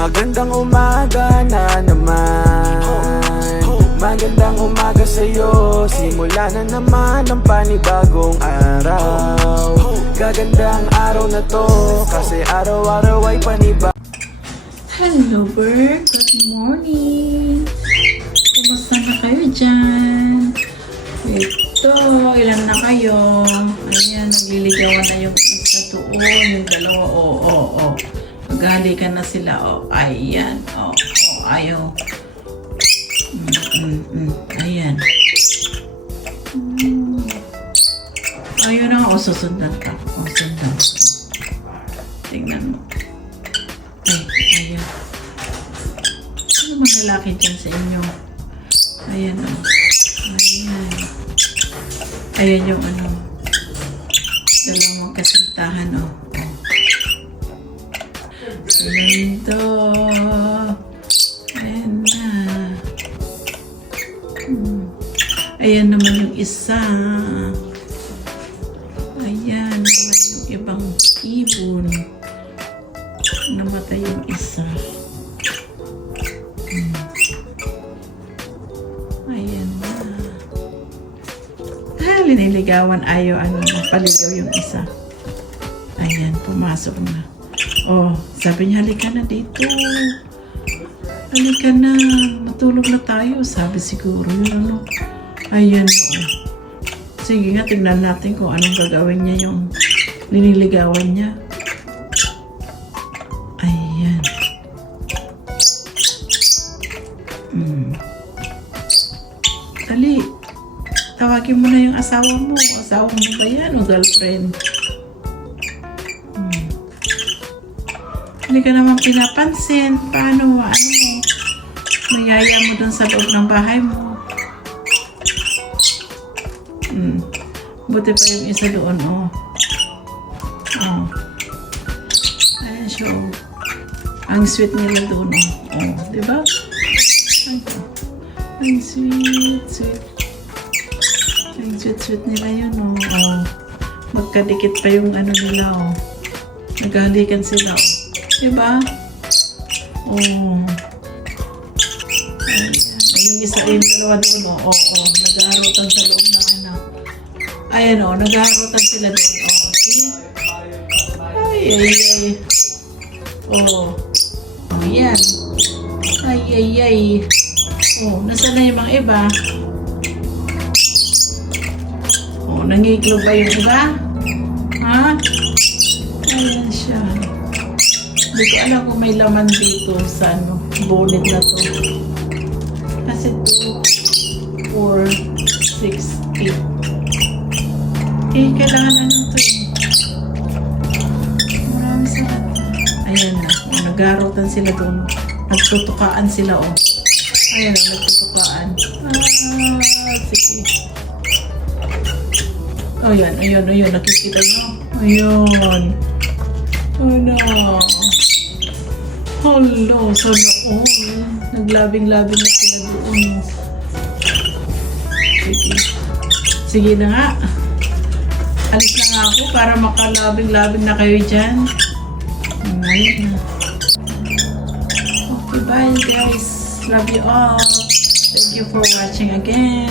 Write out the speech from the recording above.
Magandang umaga na naman Magandang umaga sa'yo Simula na naman ang panibagong araw Gagandang araw na to Kasi araw-araw ay paniba Hello, Bert. Good morning. Kumusta na kayo dyan? Ito, ilan na kayo? Ayan, nagliligawan na yung isa doon. Yung dalawa, oo, oh, oo, oh, oh. Maghalikan na sila, oh. Ayan, oh, oh, ayaw. Mm, mm, mm. Ayan. Mm. Ayaw na, o, susundan ka. O, sundan ka. Tingnan mo. Ay, ayan. Ano mga lalaki dyan sa inyo? Ayan o. Ayan. Ayan yung ano. Dalawang kasintahan o. Ayan to. Ayan na. Hmm. Ayan naman yung isa. Ayan naman yung ibang ibon namatay yung isa. Hmm. Ayan na. Ah, liniligawan ayaw ano, paligaw yung isa. Ayan, pumasok na. Oh, sabi niya, halika na dito. Halika na, matulog na tayo. Sabi siguro yun ano. Ayan, oh. Sige nga, tignan natin kung anong gagawin niya yung liniligawan niya. Ayan. Mm. Dali. Tawagin mo na yung asawa mo. Asawa mo ba yan o girlfriend? Hindi ka naman pinapansin. Paano? Ano mo? Mayaya mo dun sa loob ng bahay mo. Mm. Buti pa yung isa doon, oh. Oh. Ayan siya, oh. Ang sweet nila doon, oh. oh di ba? Ay, ang sweet, sweet. Ang sweet, sweet nila yun, oh. oh. Magkadikit pa yung ano nila, oh. Naghalikan sila, oh. Di ba? Oh. Ayan. Yung isa, yung dalawa doon, oh. Oh, oh. Nag-aarutan sa loob ng ano. Ayan, oh. Nag-aarutan sila doon, oh. Ay, ay, ay. Oh. Oh, yan. Ay, ay, ay. Oh, nasaan na yung mga iba? Oh, nangiglog ba yung iba? Ha? Ayan. Hindi ko alam kung may laman dito sa ano, bonnet na to. Kasi 2, 4, 6, 8. Eh, kailangan na nito eh. Marami sa... Ayan na. Oh, nagarotan sila doon. Nagtutukaan sila, oh. Ayan na, nagtutukaan. Ah, sige. Oh, yan. Ayun, ayun. Nakikita nyo? Ayun. Oh, no. Hello, sana all. Naglabing-labing na sila doon. Sige. Sige na nga. Alis na nga ako para makalabing-labing na kayo dyan. Okay, bye guys. Love you all. Thank you for watching again.